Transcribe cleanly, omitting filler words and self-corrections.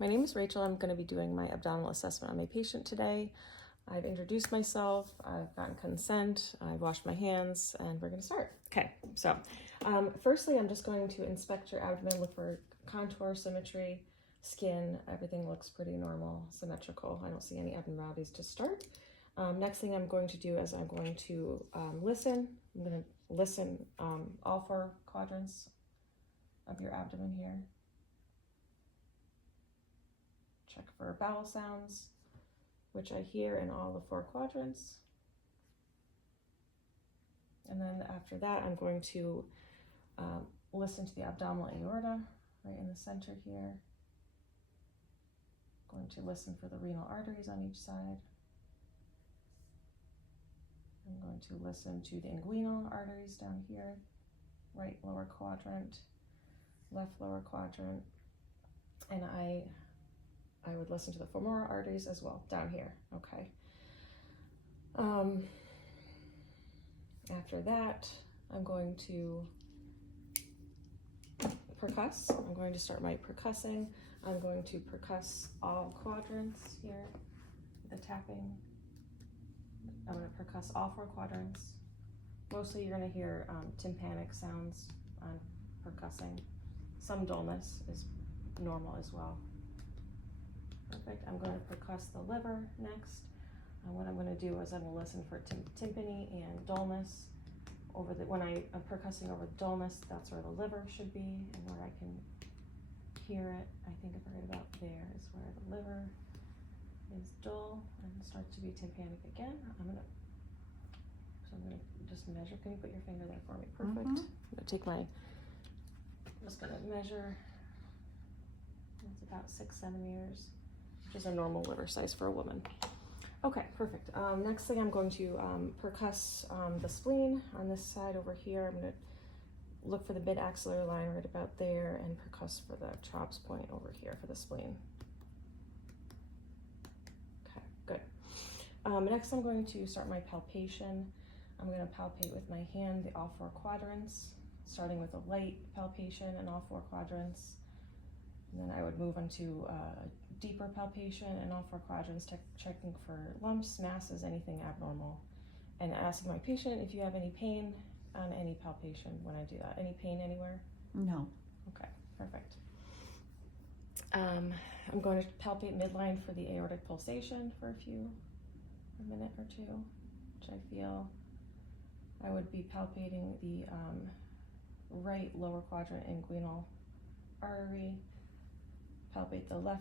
my name is Rachel. I'm going to be doing my abdominal assessment on my patient today. I've introduced myself, I've gotten consent, I've washed my hands, and we're going to start. Okay, so firstly, I'm just going to inspect your abdomen, look for contour, symmetry, skin. Everything looks pretty normal, symmetrical. I don't see any abnormalities to start. Next thing I'm going to do is I'm going to listen. I'm going to listen all four quadrants of your abdomen here. Check for bowel sounds, which I hear in all the four quadrants. And then after that, I'm going to listen to the abdominal aorta right in the center here. Going to listen for the renal arteries on each side. I'm going to listen to the inguinal arteries down here, right lower quadrant, left lower quadrant, and I would listen to the femoral arteries as well down here. Okay. After that, I'm going to percuss. I'm going to start my percussing. I'm going to percuss all quadrants here, the tapping. I'm going to percuss all four quadrants. Mostly you're going to hear tympanic sounds on percussing. Some dullness is normal as well. Perfect. I'm going to percuss the liver next. And what I'm going to do is I'm going to listen for tympany and dullness. When I'm percussing over dullness, that's where the liver should be, and where I can hear it, I think right about there is where the liver is dull and starts to be tympanic again. I'm going to just measure. Can you put your finger there for me? Perfect. I'm going to just going to measure. It's about 6 centimeters, which is a normal liver size for a woman. Okay, perfect. Next thing I'm going to percuss the spleen on this side over here. I'm going to look for the mid-axillary line right about there and percuss for the CHOPS point over here for the spleen. Okay, good. Next I'm going to start my palpation. I'm going to palpate with my hand all four quadrants, starting with a light palpation in all four quadrants. And then I would move on to deeper palpation in all four quadrants, checking for lumps, masses, anything abnormal, and asking my patient if you have any pain on any palpation when I do that. Any pain anywhere? No. Okay, perfect. I'm going to palpate midline for the aortic pulsation for a minute or two, which I feel. I would be palpating the right lower quadrant inguinal artery, palpate the left